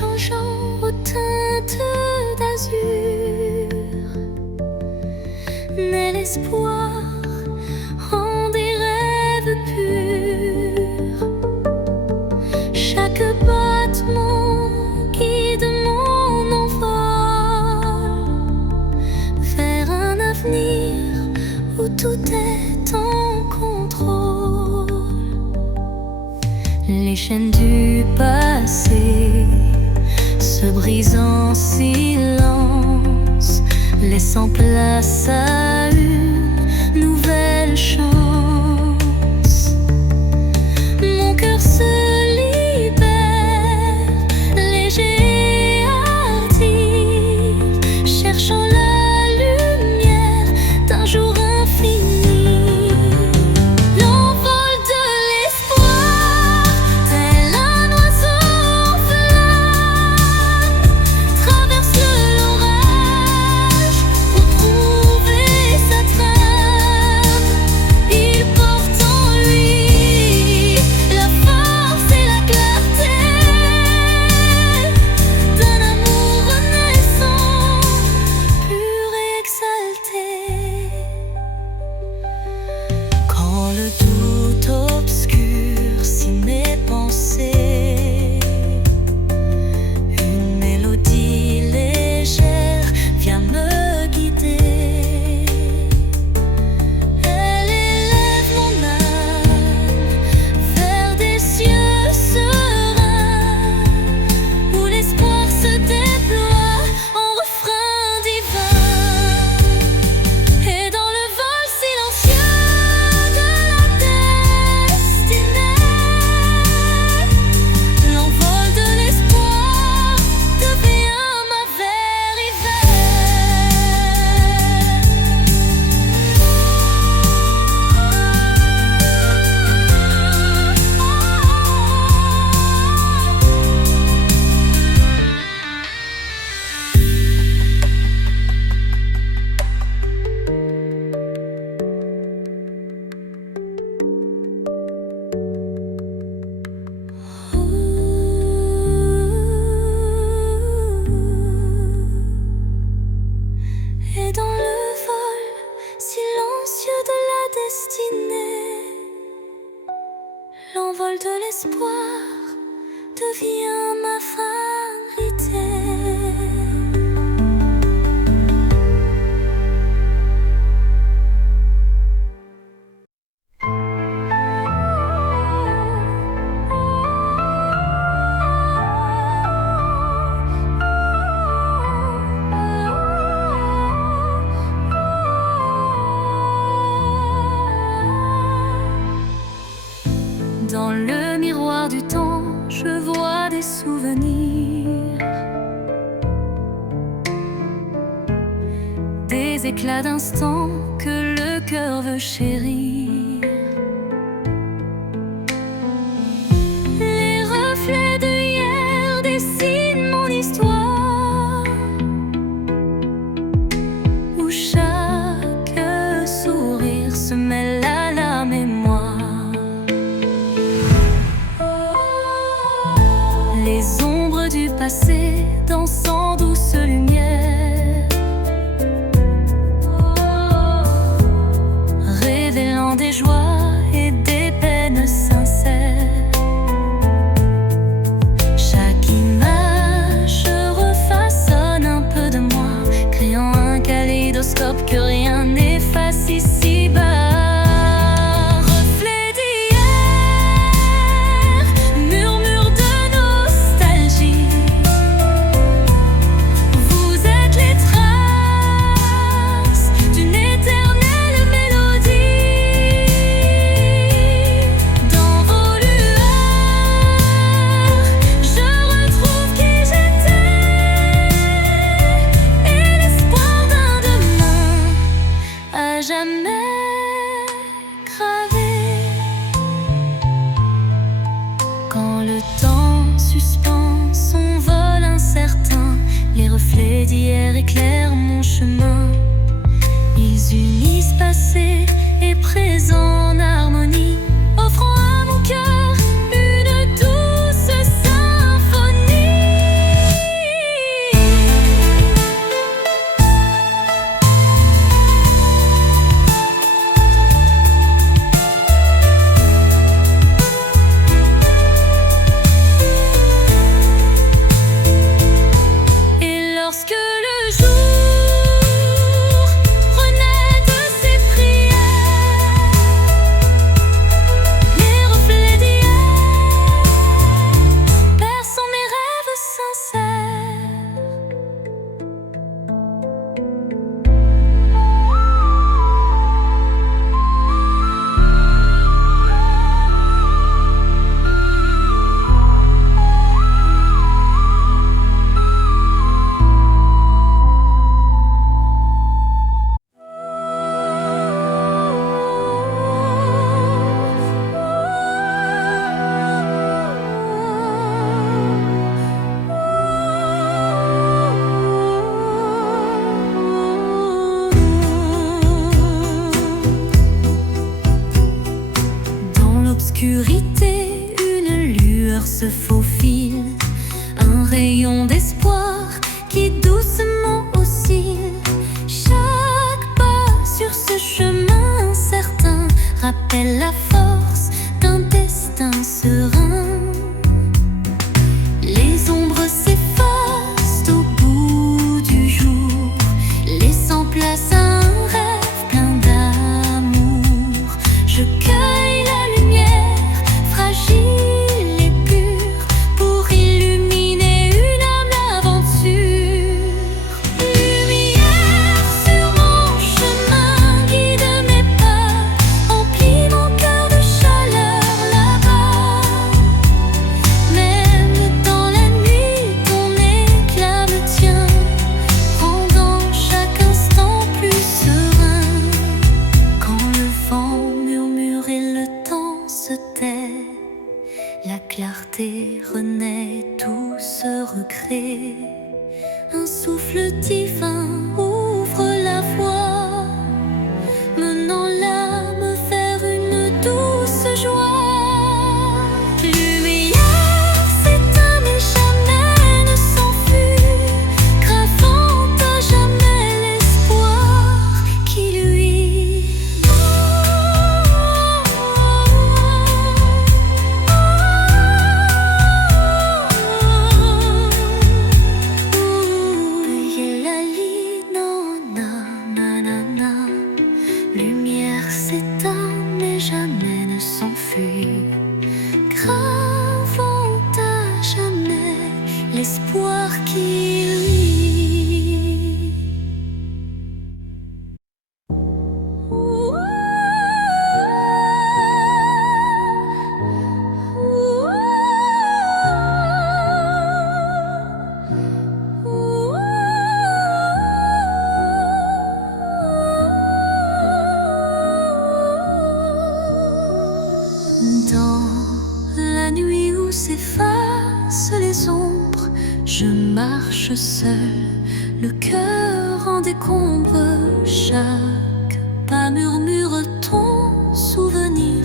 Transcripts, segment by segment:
changeant aux teintes d'azur, naît l'espoir en des rêves purs. Chaque battement guide mon envol vers un avenir où tout est en contrôle. Les chaînes du passé se brisent en silence, laissant place à une nouvelle chance. Mon cœur se libère, léger et hardi, cherchant la lumière d'un jour infini. L'envol de l'espoir, tel un oiseau en flamme, traverse l'orage pour trouver sa trame. Il porte en lui la force et la clarté d'un amour renaissant, pur et exalté. Quand le doute obscurcit mes pensées, une mélodie légère vient me guider. Elle élève mon âme vers des cieux sereins, où l'espoir se déploie en refrain divin. Et dans le vol silencieux de la destinée, l'envol de l'espoir devient ma vérité. Et dans le vol silencieux de la destinée, l'envol de l'espoir devient ma vérité. Dans le miroir du temps, je vois des souvenirs, des éclats d'instants que le cœur veut chérir. Les reflets de hier dessinent mon histoire, où chaque sourire se mêle à la mémoire. Les ombres du passé dansant douce lumière, révélant des joies et des peines sincères. Chaque image refaçonne un peu de moi, créant un kaléidoscope que rien n'efface ici-bas. Reflet d'hier, murmure de nostalgie, vous êtes les traces d'une éternelle mélodie. Dans vos lueurs, je retrouve qui j'étais et l'espoir d'un demain à jamais gravé. Quand le temps suspend son vol incertain, les reflets d'hier éclairent mon chemin. Ils unissent passé et présent en harmonie, offrant à mon cœur une douce symphonie. rayon d'espoir qui doucement oscille. Chaque pas sur ce chemin incertain rappelle la force d'un destin serein. Les ombres s'effacent au bout du jour, laissant place à un rêve plein d'amour. Je cueille la lumière, fragile et pure, pour illuminer une âme d'aventure. Lumière sur mon chemin, guide mes pas, emplis mon cœur de chaleur là-bas. Même dans la nuit, ton éclat me tient, rendant chaque instant plus serein. Quand le vent murmure et le temps se tait, la clarté renaît, tout se recrée. Un souffle divin ouvre la voie, menant l'âme vers une douce joie. Lumière s'éteint mais jamais ne s'enfuit, gravant à jamais l'espoir qui luit. Veuillez la lit, non, non, non, non, non. Lumière s'éteint mais jamais ne s'enfuit, gravant à jamais l'espoir qui luit. Dans la nuit où s'effacent les ombres, je marche seul, le cœur en décombre. Chaque pas murmure ton souvenir,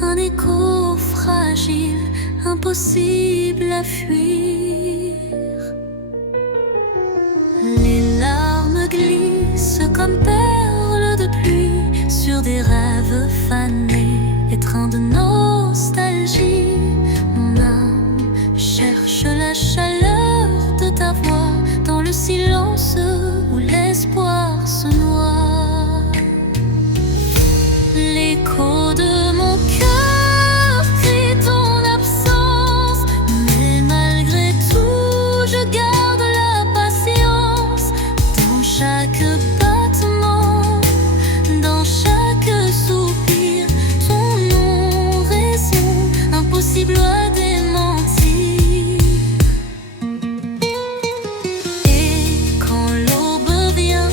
un écho fragile, impossible à fuir. Les larmes glissent comme perles de pluie sur des rêves fanés, étreints de nostalgie. Mon âme cherche la chaleur de ta voix dans le silence où l'espoir se noie. L'écho de mon cœur crie ton absence, mais malgré tout je garde la patience. Dans chaque battement, dans chaque soupir, ton nom résonne, impossible à démentir. Et quand l'aube vient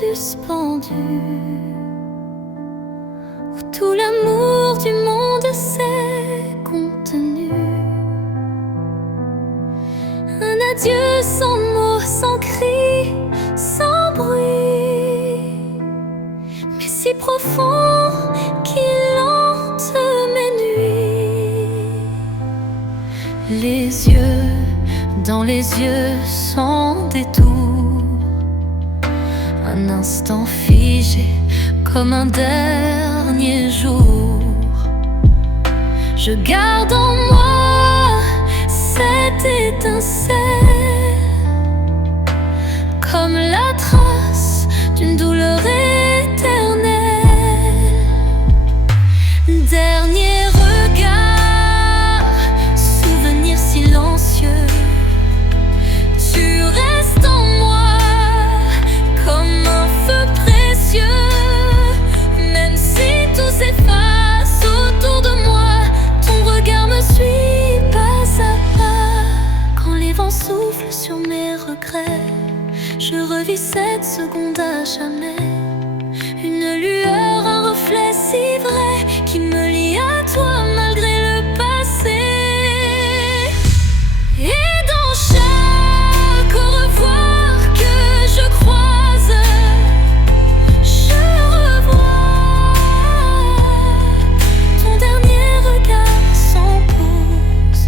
suspendu, où tout l'amour du monde s'est contenu. Un adieu sans mots, sans cri, sans bruit, mais si profond qu'il hante mes nuits. Les yeux dans les yeux sans détour, un instant figé comme un dernier jour. Je garde en moi cette étincelle, comme la trace d'une douleur éternelle. Dernier regard, souvenir silencieux, tu restes en moi comme un feu précieux. Même si tout s'efface autour de moi, ton regard me suit pas à pas. Quand les vents soufflent sur mes regrets, je revis cette seconde à jamais. Une lueur, un reflet si vrai qui me lie à toi malgré le passé. Et dans chaque au revoir que je croise, je revois ton dernier regard sans pause.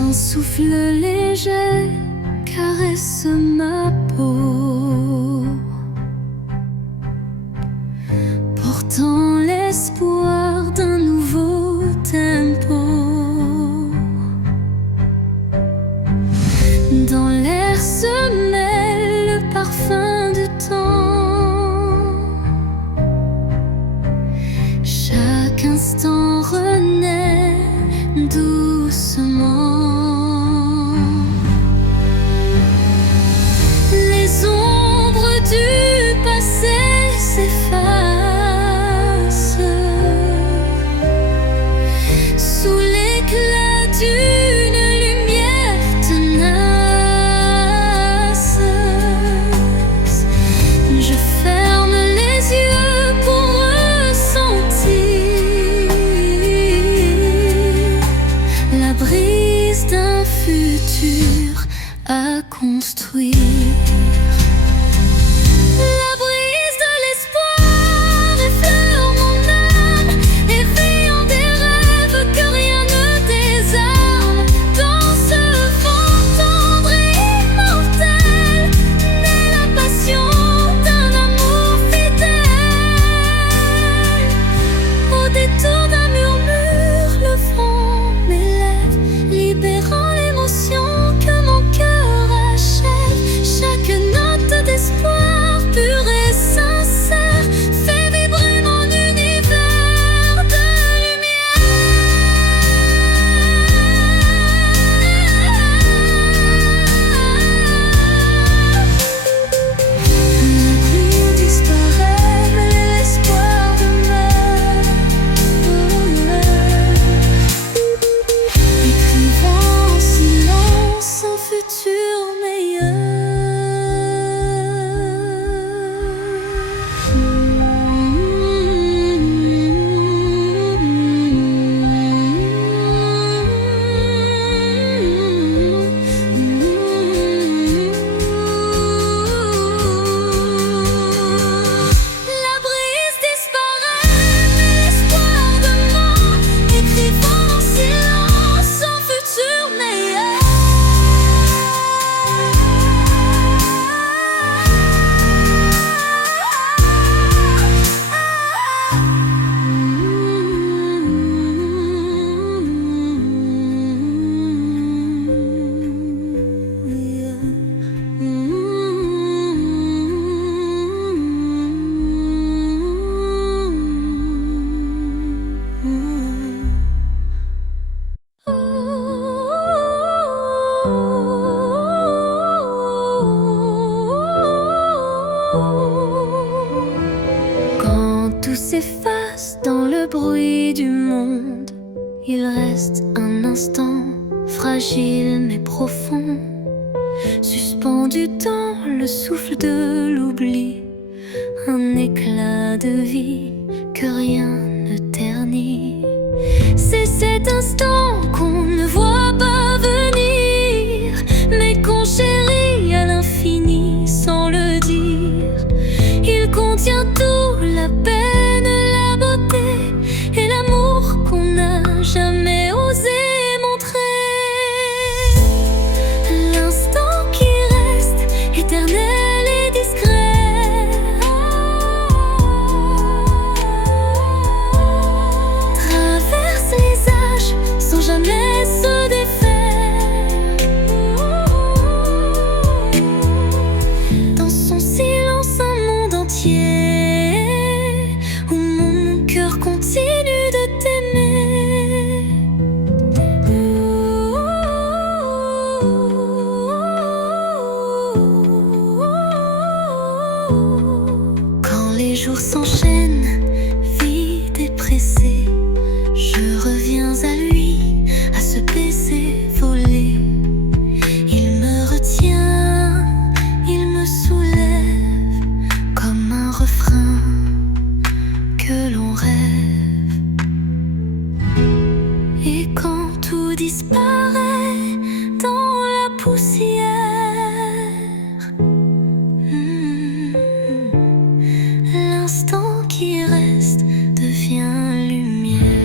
Un souffle léger caresse ma peau, portant l'espoir d'un nouveau tempo. Dans l'air se mêle le parfum du temps. Chaque instant renaît doucement. Les ombres du passé s'effacent sous l'éclat d'une lumière tenace. Je ferme les yeux pour ressentir la brise d'un futur à construire. La brise de l'espoir effleure mon âme, éveillant des rêves que rien ne désarme. Dans ce vent tendre et immortel naît la passion d'un amour fidèle. Au détour d'un murmure, le vent m'élève, libérant l'émotion que mon cœur achève. Chaque intime et profond, suspendu dans le souffle de l'oubli, un éclat de vie que rien ne ternit. C'est cet instant qu'on ne voit pas venir, mais qu'on chérit à l'infini sans le dire. Il contient tout, la peine, la beauté et l'amour qu'on n'a jamais osé montrer. L'instant qui reste éternel et discret, traverse les âges sans jamais se défaire. Dans son silence un monde entier, où mon cœur continue de t'aimer. Quand les jours s'enchaînent, vides et pressés, je reviens à lui, à ce baiser volé. Il me retient, il me soulève, comme un refrain que l'on rêve. Et quand tout disparaît dans la poussière, l'instant qui reste devient lumière.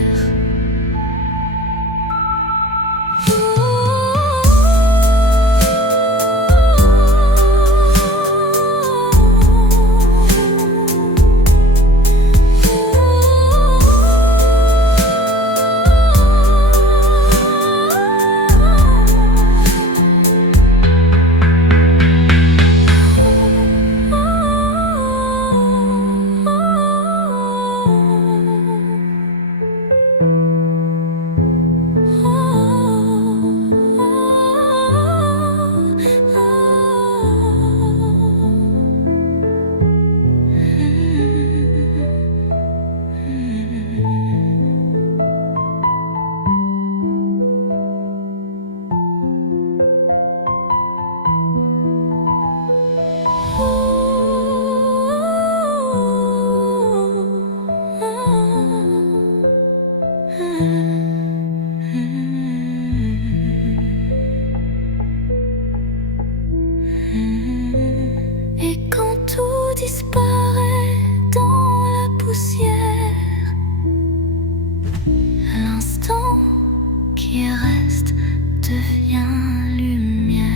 Et quand tout disparaît dans la poussière, l'instant qui reste devient lumière.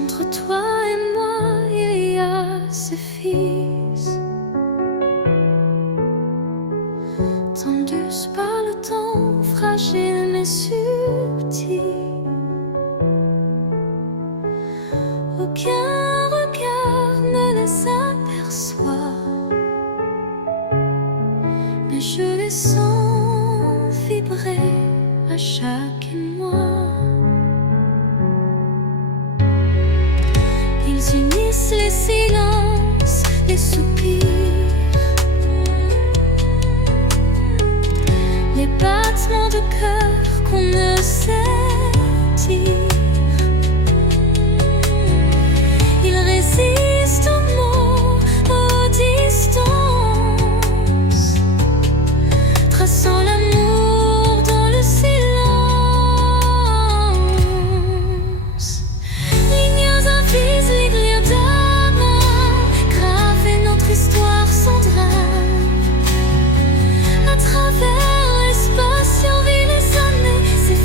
Entre toi et moi, il y a ce fils, tendus par le temps, fragile mais subtil. Aucun regard ne les aperçoit, mais je les sens vibrer à chaque émoi. Ils unissent les silences, les soupirs, les battements de cœur qu'on ne sait dire. Ils résistent aux mots, aux distances, traçant l'amour dans le silence. Lignes invisibles, lignes d'amour, graver notre histoire sans drame. À travers l'espace, on vit les années, c'est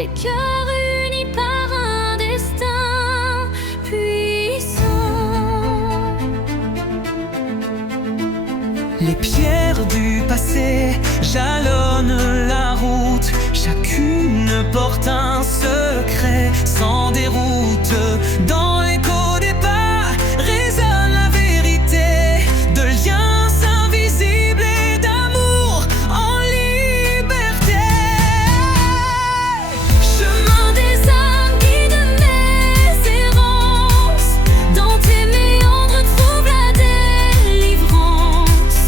des cœurs unis par un destin puissant. Les pierres du passé jalonnent la route, chacune porte un secret sans déroute. Dans l'écho des pas résonne la vérité de liens invisibles et d'amour en liberté. Chemin des âmes, guide mes errances, dans tes méandres trouve la délivrance.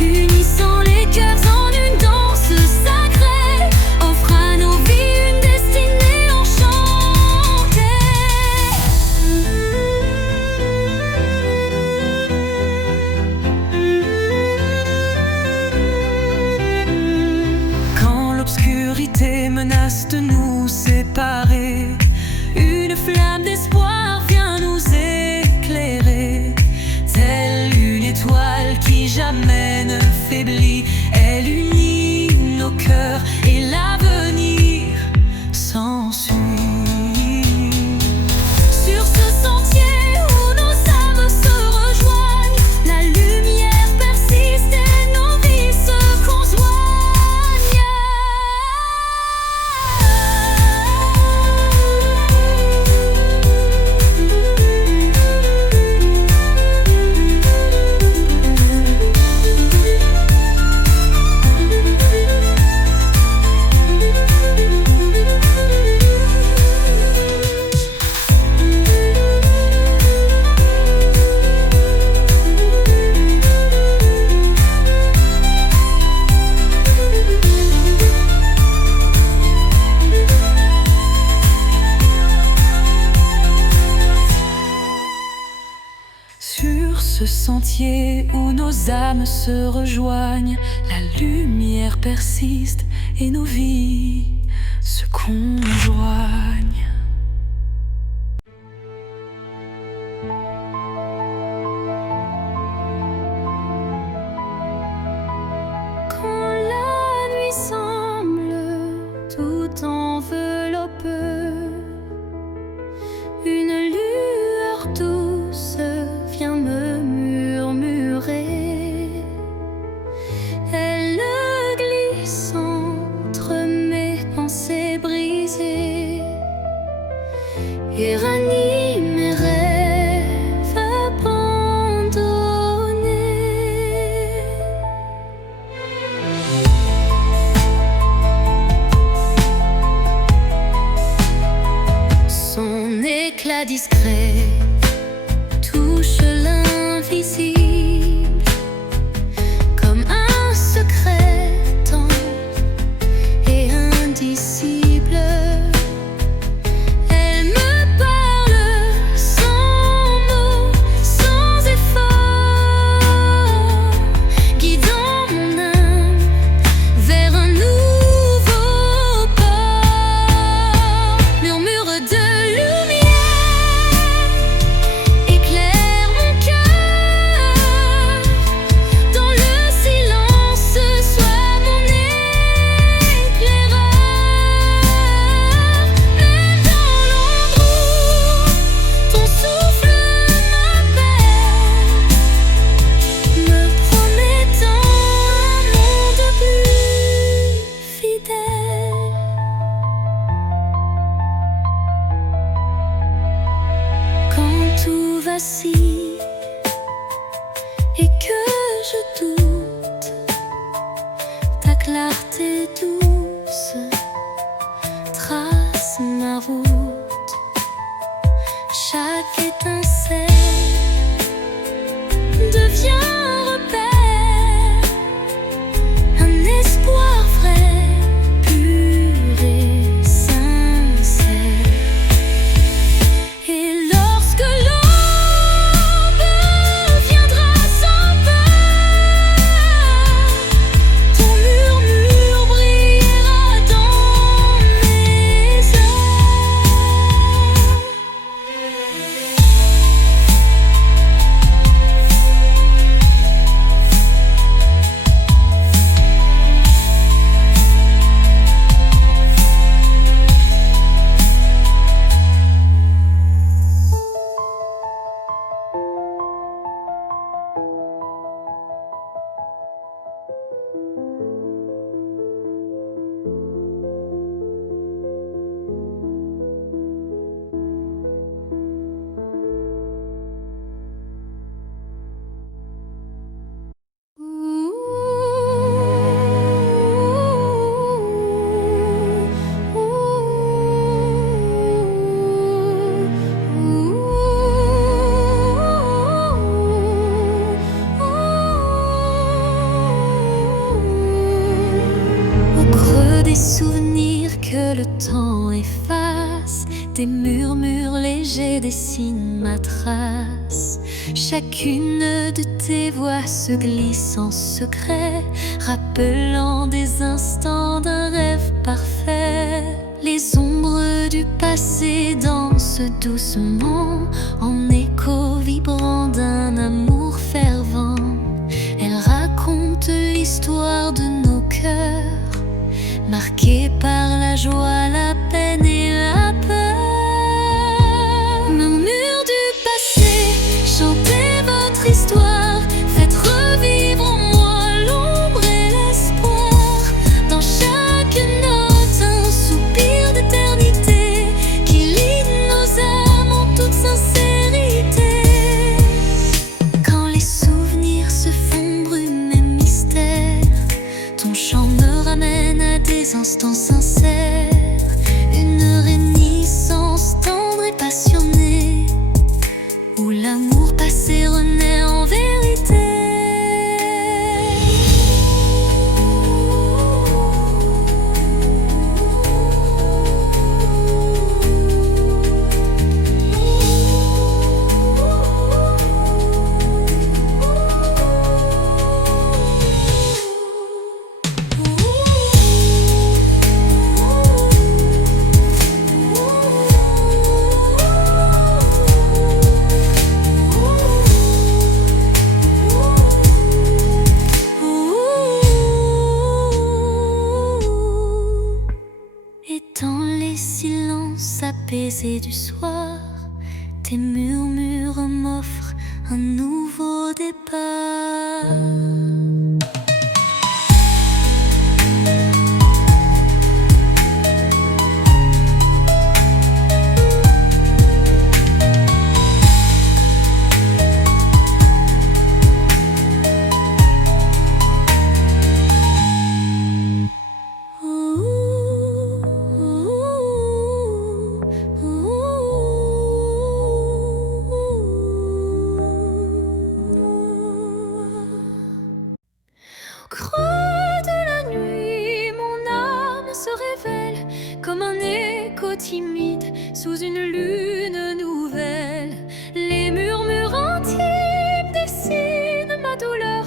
Unissant les cœurs en une danse sacrée, offre à nos vies une destinée enchantée. Quand l'obscurité menace de nous séparer, une flamme d'espoir vient nous éclairer. Telle une étoile qui jamais ne faiblit, elle unit nos cœurs et l'avenir s'ensuit. Sur ce sentier où nos âmes se rejoignent, la lumière persiste et nos vies se conjoignent. Sur ce sentier où nos âmes se rejoignent, la lumière persiste et nos vies se conjoignent. Quand la nuit semble tout envelopper, une lueur douce vient me murmurer. Elle glisse entre mes pensées brisées et ranime mes rêves abandonnés. Son éclat discret touche l'invisible comme un secret tendre et indicible. Elle me parle sans mots, sans effort, guidant mon âme vers un nouveau port. Murmure de lumière éclaire mon cœur, dans le silence sois mon éclaireur. Même dans l'ombre où ton souffle m'appelle, me promettant un monde plus fidèle. Quand tout vacille et que je doute, ta clarté douce trace ma route. Chaque étincelle devient un repère, un espoir vrai, pur et sincère. Et lorsque l'aube viendra sans peur, ton murmure des souvenirs que le temps efface, des murmures légers dessinent ma trace. Chacune de tes voix se glisse en secret, rappelant des instants d'un rêve parfait. Les ombres du passé dansent doucement, en écho vibrant d'un amour fervent. Elles racontent l'histoire de nos cœurs, marqués par la joie, la peine et la peur. Murmures du passé, chantez votre histoire, faites revivre en moi l'ombre et l'espoir. Dans chaque note, un soupir d'éternité qui lie nos âmes en toute sincérité. Quand les souvenirs se font brume et mystère, ton chant me ramène à des instants sincères, une réminiscence tendre et passionnée, où l'amour passé renaît en vérité. Et dans les silences apaisés du soir, tes murmures m'offrent un nouveau départ. Au creux de la nuit, mon âme se révèle comme un écho timide sous une lune nouvelle. Les murmures intimes dessinent ma douleur,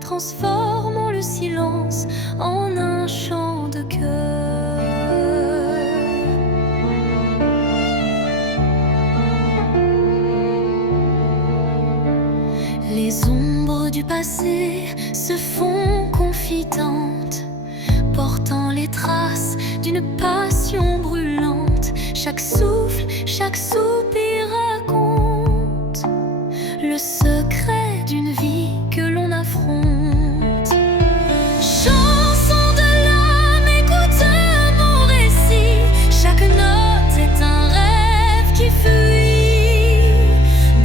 transformant le silence en un chant de cœur. Les ombres du passé se font confidentes, portant les traces d'une passion brûlante. Chaque souffle, chaque soupir raconte le secret d'une vie que l'on affronte. Chanson de l'âme, écoute mon récit. Chaque note est un rêve qui fuit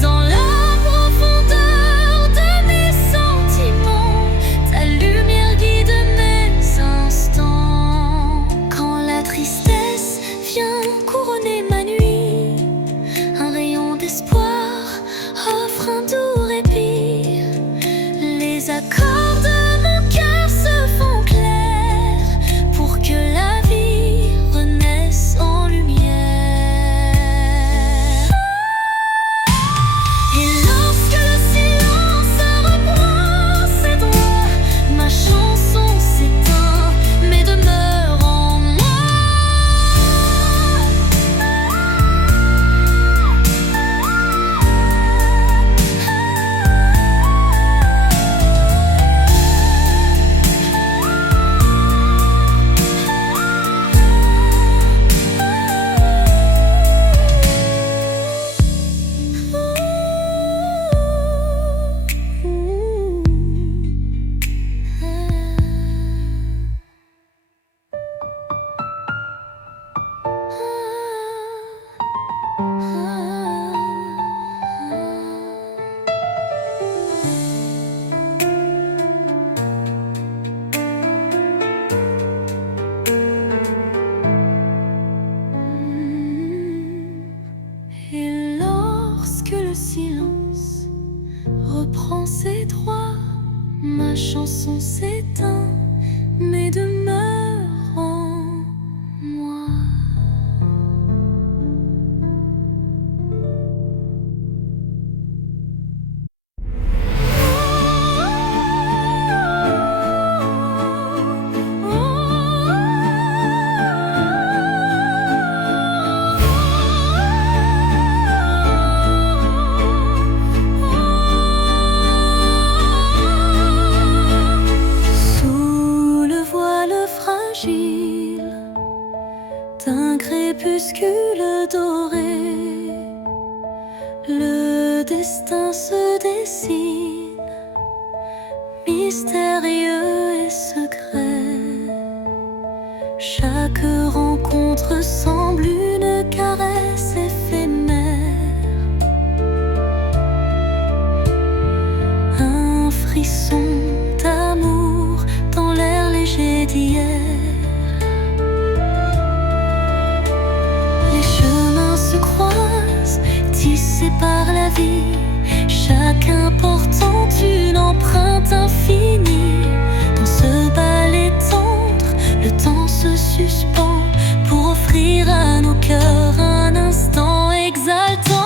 dans la profondeur de mes sentiments. Ta lumière guide mes instants. Quand la tristesse vient couronner ma nuit, fragile d'un crépuscule doré. Le destin se dessine, mystérieux et secret. Chaque rencontre semble une caresse éphémère, un frisson d'amour dans l'air léger d'hier. Les chemins se croisent, tissés par la vie, chacun portant une empreinte infinie. Dans ce ballet tendre, le temps se suspend pour offrir à nos cœurs un instant exaltant.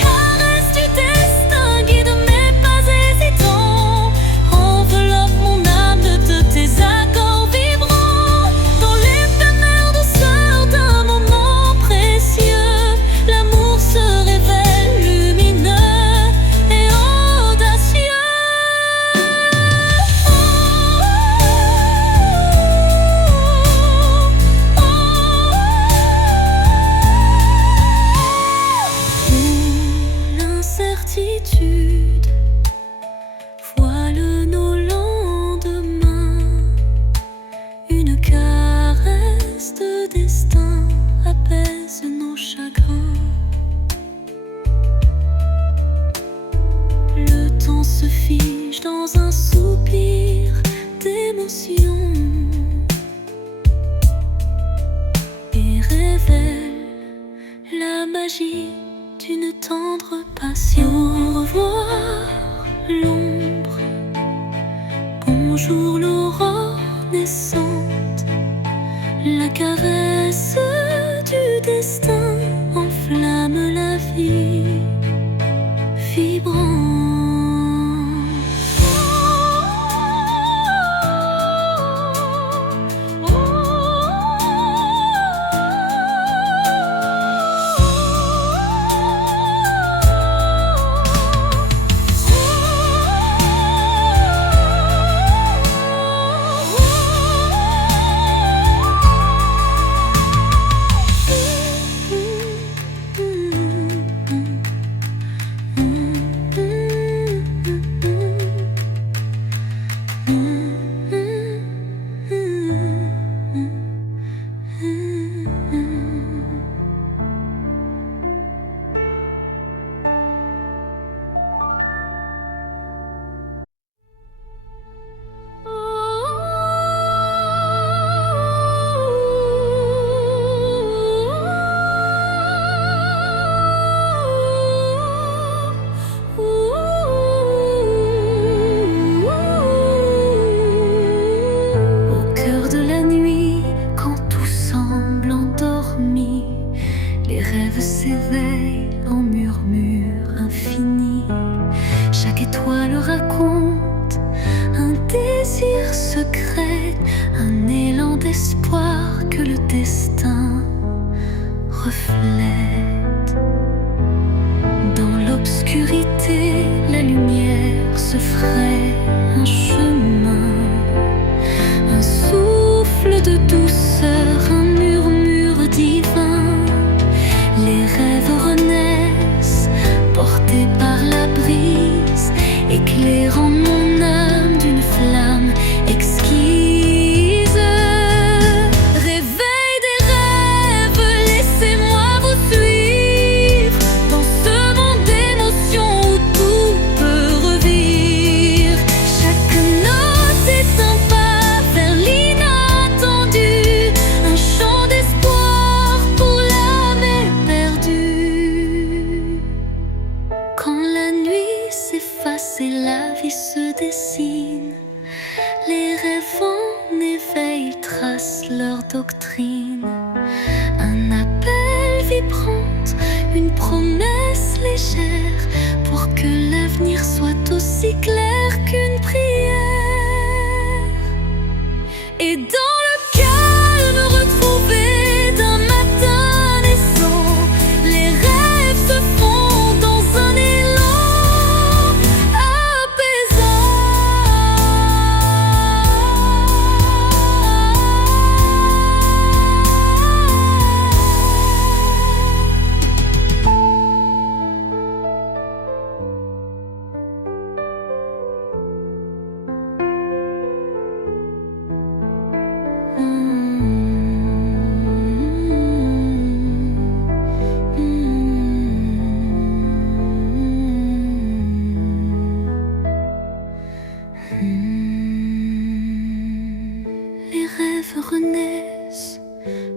Caresse du destin, guide mes pas hésitants, enveloppe mon âme de tes accords vibrants. Dans l'éphémère douceur d'un moment précieux, l'amour se révèle lumineux et audacieux. L'incertitude voile nos lendemains, une caresse de destin apaise nos chagrins. Le temps se fige dans un soupir d'émotion et révèle la magie d'une tendre passion. Au revoir l'ombre, bonjour l'aurore naissante. La caresse du destin enflamme la vie vibrante. Les rêves s'éveillent en murmures infinis. Chaque étoile raconte un désir secret, un élan d'espoir que le destin reflète. Dans l'obscurité, la lumière se ferait un chemin, un souffle de douceur, un murmure divin. Les rêves renaissent, portés par la brise, éclairant mon âme d'une flamme exquise. Réveil des rêves, laissez-moi vous suivre dans ce monde d'émotions où tout peut revivre. Chaque note est un pas vers l'inattendu, un chant d'espoir pour l'âme éperdue. Quand la nuit s'efface et la vie se dessine, les rêves en éveil tracent leur doctrine. Un appel vibrante, une promesse légère, pour que l'avenir soit aussi clair qu'une prière. Et dans le calme retrouvé d'un matin naissant, les rêves se font dans un élan apaisant. rêves renaissent,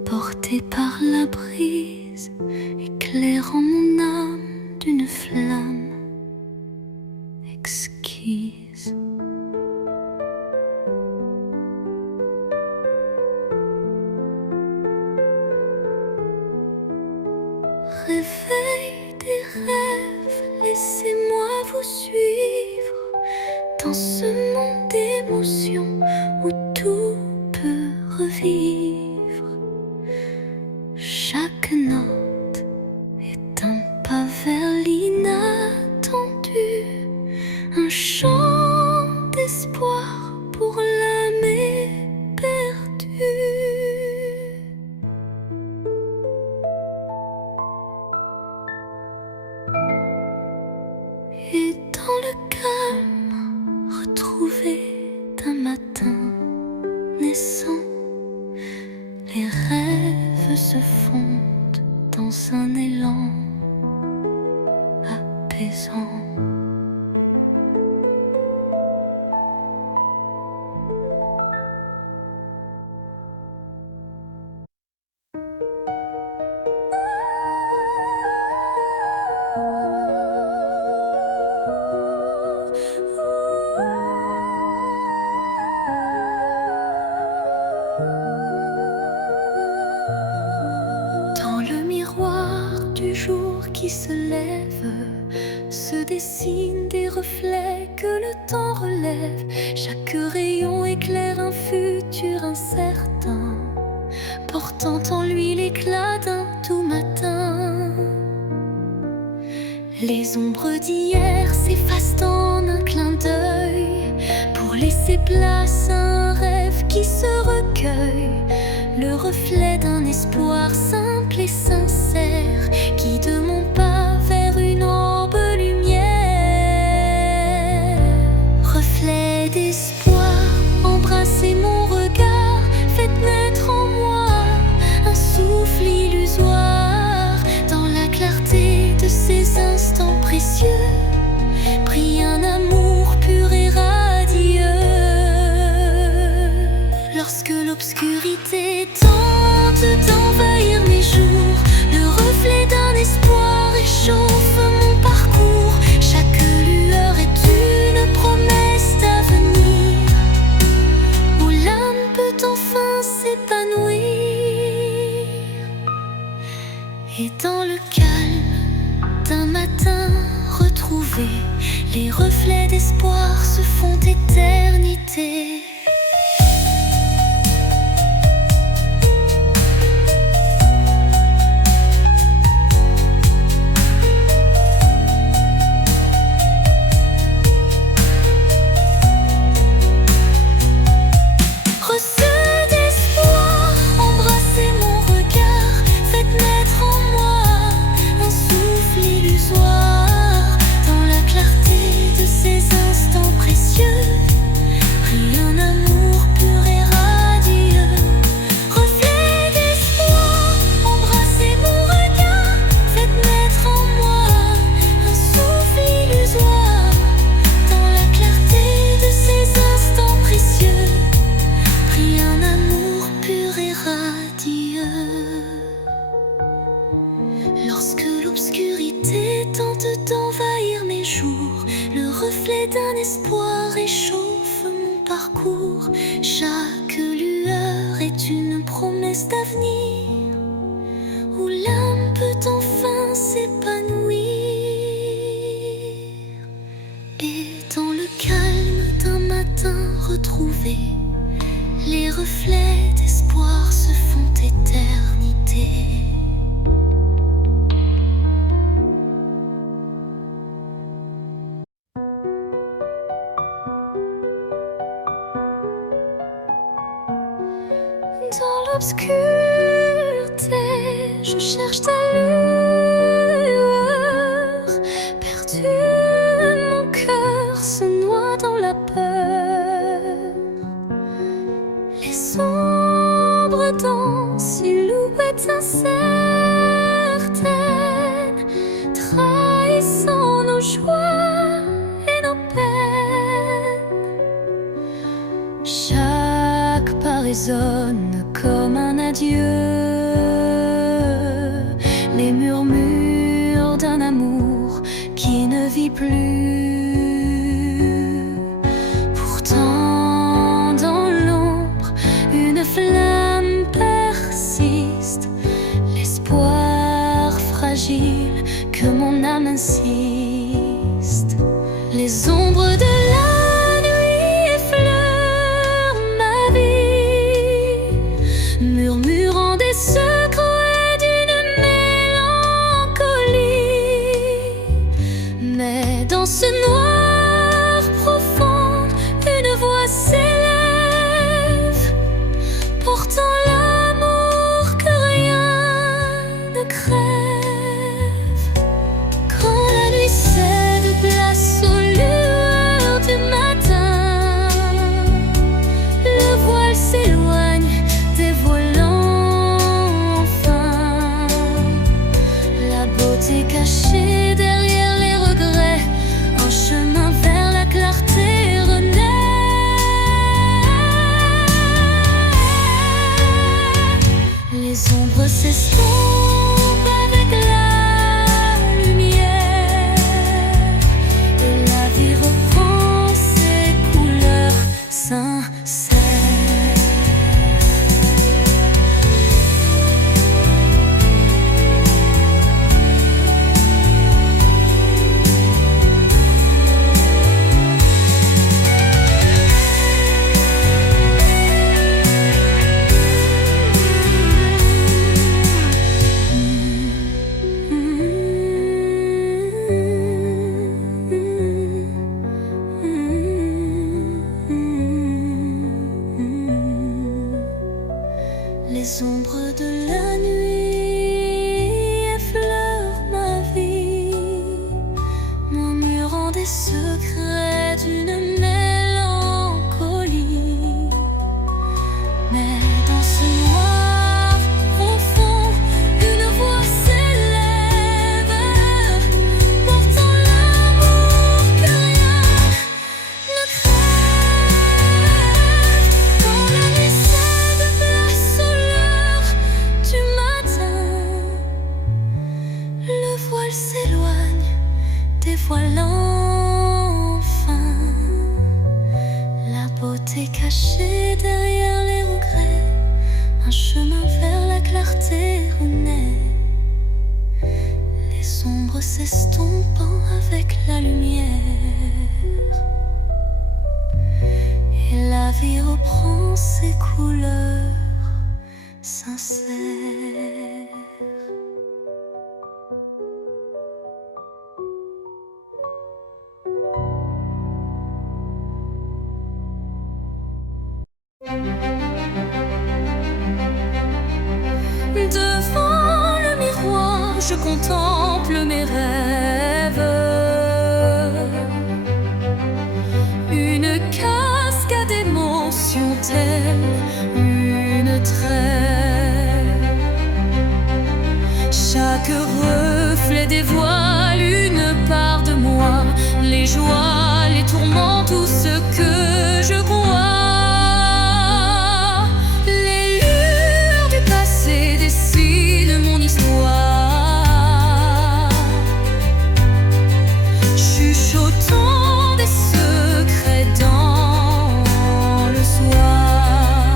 portés par la brise, éclairant mon âme d'une flamme exquise. Réveil des rêves, laissez-moi vous suivre dans ce monde d'émotions où tout peut revivre. Chaque note est un pas vers l'inattendu, un chant d'espoir pour l'âme éperdue. Et dans le calme retrouvé d'un matin naissant, les rêves se fondent dans un élan apaisant. Dans le miroir du jour qui se lève, se dessinent des reflets que le temps relève. Chaque rayon éclaire un futur incertain, portant en lui l'éclat d'un tout matin. Les ombres d'hier s'effacent en un clin d'œil, pour laisser place à un rêve qui se recueille. Le reflet d'un espoir simple et sincère, qui de mon pas vers une aube lumière. Reflet d'espoir, embrassez mon regard, faites naître en moi un souffle illusoire. Dans la clarté de ces instants précieux, brille un amour pur et radieux. Lorsque l'obscurité tente d'envahir mes jours, le reflet d'un espoir réchauffe mon parcours. Chaque lueur est une promesse d'avenir, où l'âme peut enfin s'épanouir. Et dans le calme d'un matin retrouvé, les reflets d'espoir se font éternité. Dans la clarté de ces instants précieux, brille un amour pur et radieux. Reflet d'espoir, embrassez mon regard, faites naître en moi un souffle illusoire. Dans la clarté de ces instants précieux, brille un amour pur et radieux. Lorsque l'obscurité tente d'envahir mes jours, le reflet d'un espoir réchauffe mon parcours. Chaque lueur est une promesse d'avenir, où l'âme peut enfin s'épanouir. Et dans le calme d'un matin retrouvé, les reflets d'espoir se font éternité. Dans l'obscurité, je cherche ta lueur. Perdu, mon cœur se noie dans la peur. Les ombres dansent, silhouettes incertaines, trahissant nos joies et nos peines. Chaque pas résonne comme un adieu, les murmures d'un amour qui ne vit plus. Pourtant dans l'ombre une flamme persiste, l'espoir fragile que mon âme insiste. Les ombres de la nuit effleurent ma vie, murmurant des secrets d'une mélancolie. Mais dans ce noir profond, une voix s'élève, portant l'amour que rien ne crève. Quand la nuit cède place aux lueurs du matin, le voile s'éloigne, dévoilant enfin la beauté cachée derrière les regrets. Un chemin vers la clarté renaît. Les ombres s'estompent avec la lumière, et la vie reprend ses couleurs sincères. Les ombres de la nuit effleurent ma vie, murmurant des secrets d'une mélancolie. Mais dans ce noir profond, une voix s'élève, portant l'amour que rien ne crève. Quand la nuit cède place aux lueurs du matin, le voile s'éloigne, dévoilant enfin la beauté cachée derrière les regrets. Un chemin vers la clarté renaît, les ombres s'estompant avec la lumière, et la vie reprend ses couleurs sincères. Devant le miroir, je contemple mes rêves. Une cascade d'émotions telle une trêve. Chaque reflet dévoile une part de moi, les joies, les tourments, tout ce que je crois. Les lueurs du passé dessinent mon histoire, chuchotant des secrets dans le soir.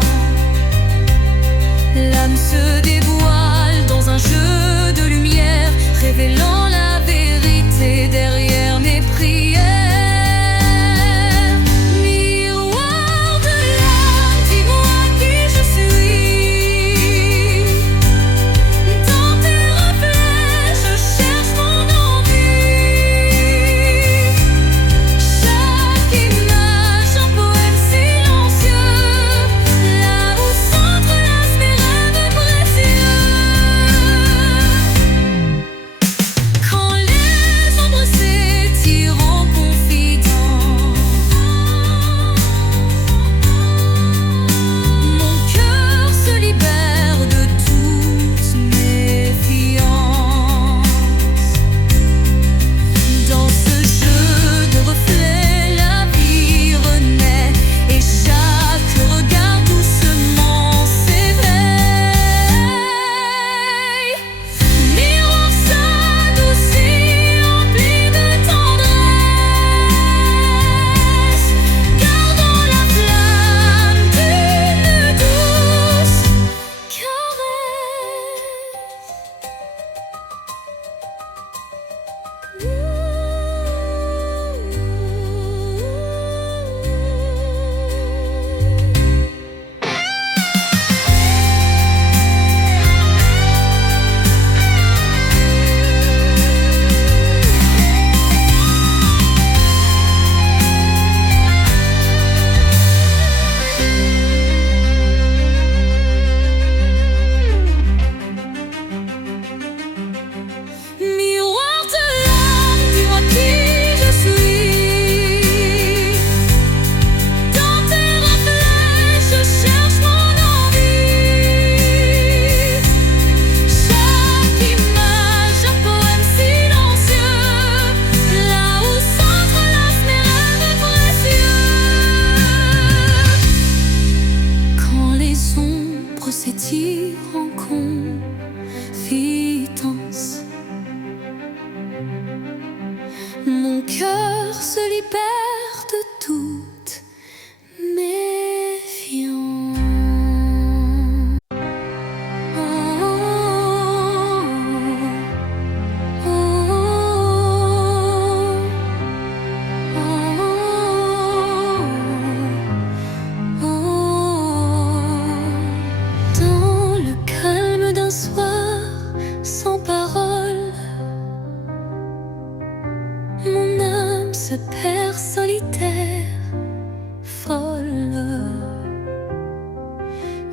L'âme se dévoile dans un jeu de lumière, révélant la vérité derrière mes prières. Miroir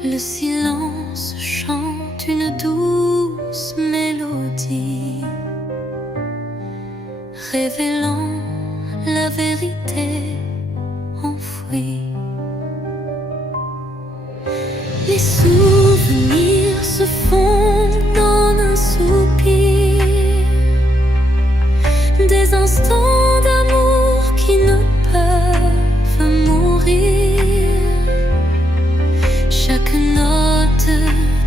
Le silence chante une douce mélodie, révélant la vérité enfouie. Les souvenirs se fondent en un soupir, des instants d'amour qui ne peuvent mourir. Chaque note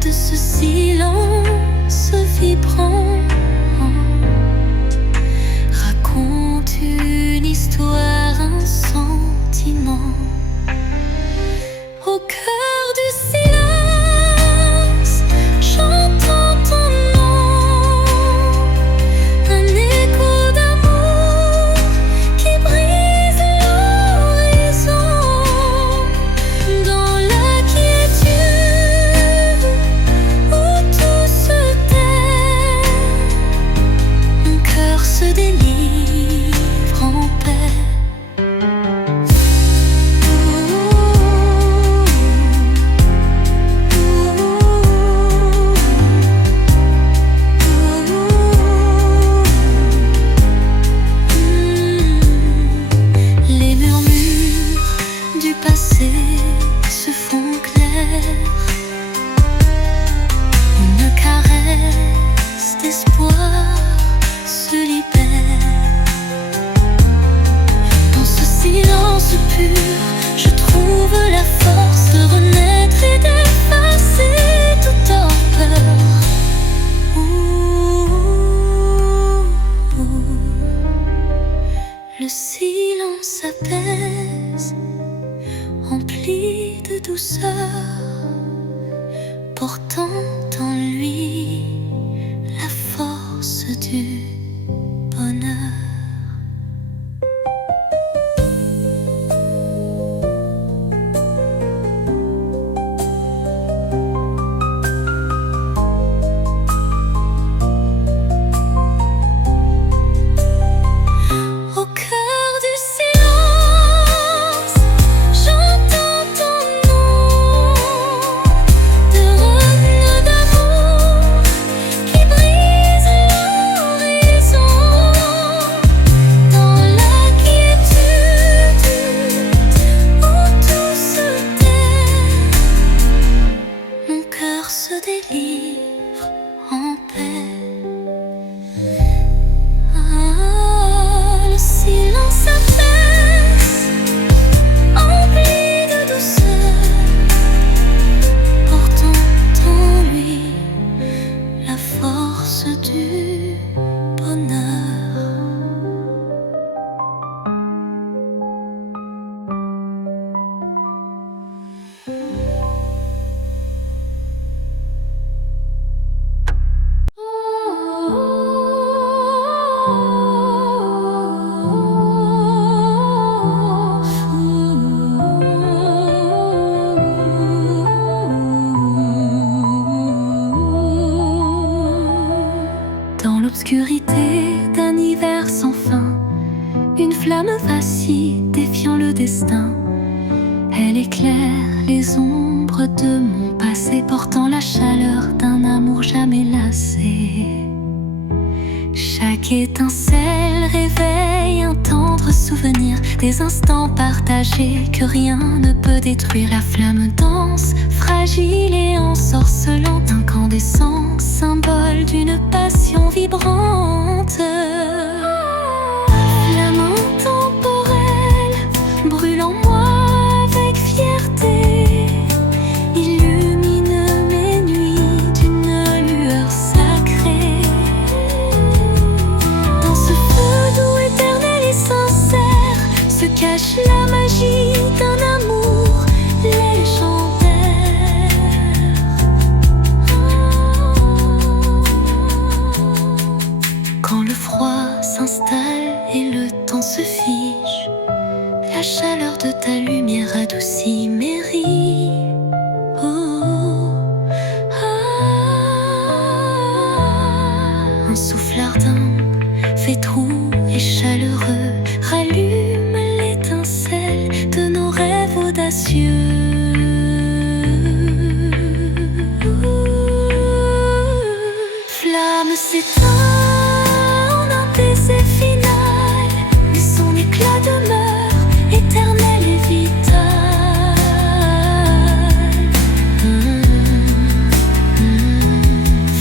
de ce silence vibrant raconte une histoire, un sentiment. Au cœur du silence, j'entends ton nom, un écho d'amour qui brise l'horizon. Dans la quiétude où tout se tait, mon cœur se délivre en paix. Les murmures du passé se font clairs, une caresse d'espoir se libère. Dans ce silence pur, je trouve la force de renaître et d'effacer toute torpeur. Le silence apaise, rempli de douceur, portant en lui la force du bonheur. Au cœur du silence, j'entends ton nom, de rêves d'amour qui brise l'horizon. Dans la quiétude où tout se tait, mon cœur se délivre en paix. Le silence apaise, empli de douceur, portant en lui la force du bonheur. Dans l'obscurité d'un hiver sans fin, une flamme vacille, défiant le destin. Elle éclaire les ombres de mon passé, portant la chaleur d'un amour jamais lassé. Chaque étincelle réveille un tendre souvenir, des instants partagés que rien ne peut détruire. La flamme danse, fragile et ensorcelante, incandescent, symbole d'une passion vibrante. Flamme intemporelle, brûle en moi avec fierté, illumine mes nuits d'une lueur sacrée. Dans ce feu doux, éternel et sincère, se cache la magie d'un amour légendaire. Quand le froid s'installe et le temps se fige, la chaleur de ta lumière adoucit mes rides. Un souffle ardent, fait roux et chaleureux, rallume l'étincelle de nos rêves audacieux. s'éteint en un baiser final, mais son éclat demeure éternel et vital.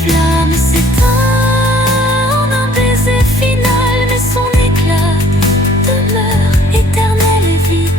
Flamme s'éteint en un baiser final, mais son éclat demeure éternel et vital.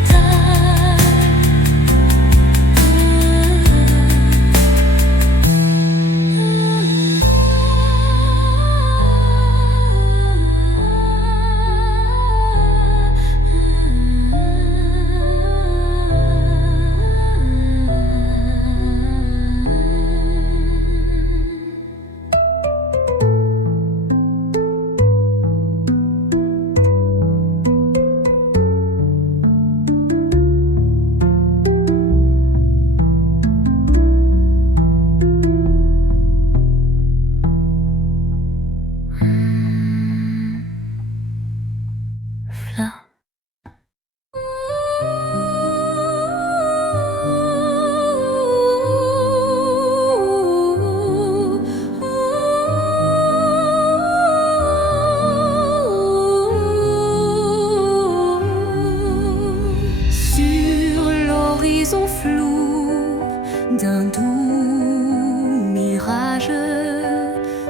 Sur l'horizon flou d'un doux mirage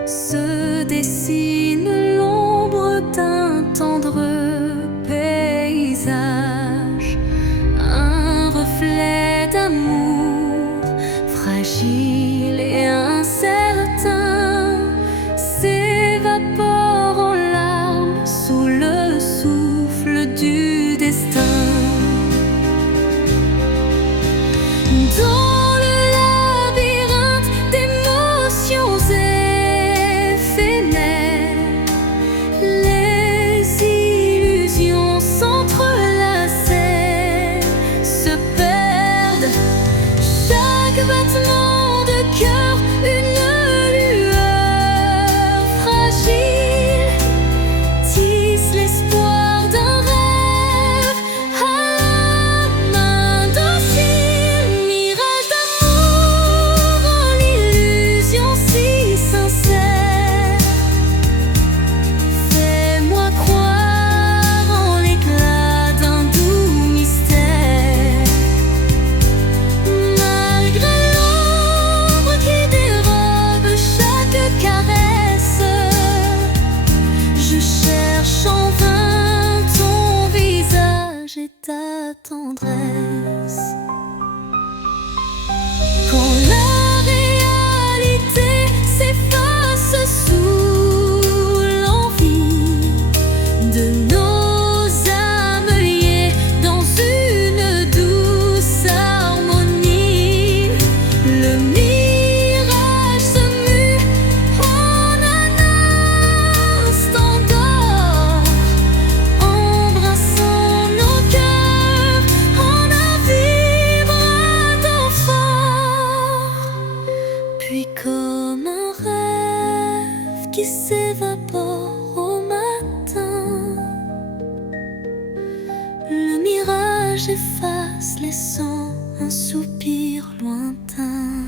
se dessine l'ombre d'un tendre paysage, un reflet d'amour fragile et incertain s'évapore en larmes sous le souffle du destin. Dans le labyrinthe d'émotions éphémères, les illusions s'entrelacent, se perdent. Chaque battement de cœur, une lueur fragile, tisse l'espoir d'un rêve à la main docile. Mirage d'amour en illusion si sincère, fais-moi croire en l'éclat d'un doux mystère. Malgré l'ombre qui dérobe chaque caresse, je cherche en vain ton visage et ta tendresse. Quand la réalité s'efface sous l'envie de nos âmes liées dans une douce harmonie, le mirage se mue en un instant d'or, embrassant nos cœurs en un vibrato fort. Puis comme un rêve qui s'évapore au matin, le mirage efface laissant un soupir lointain.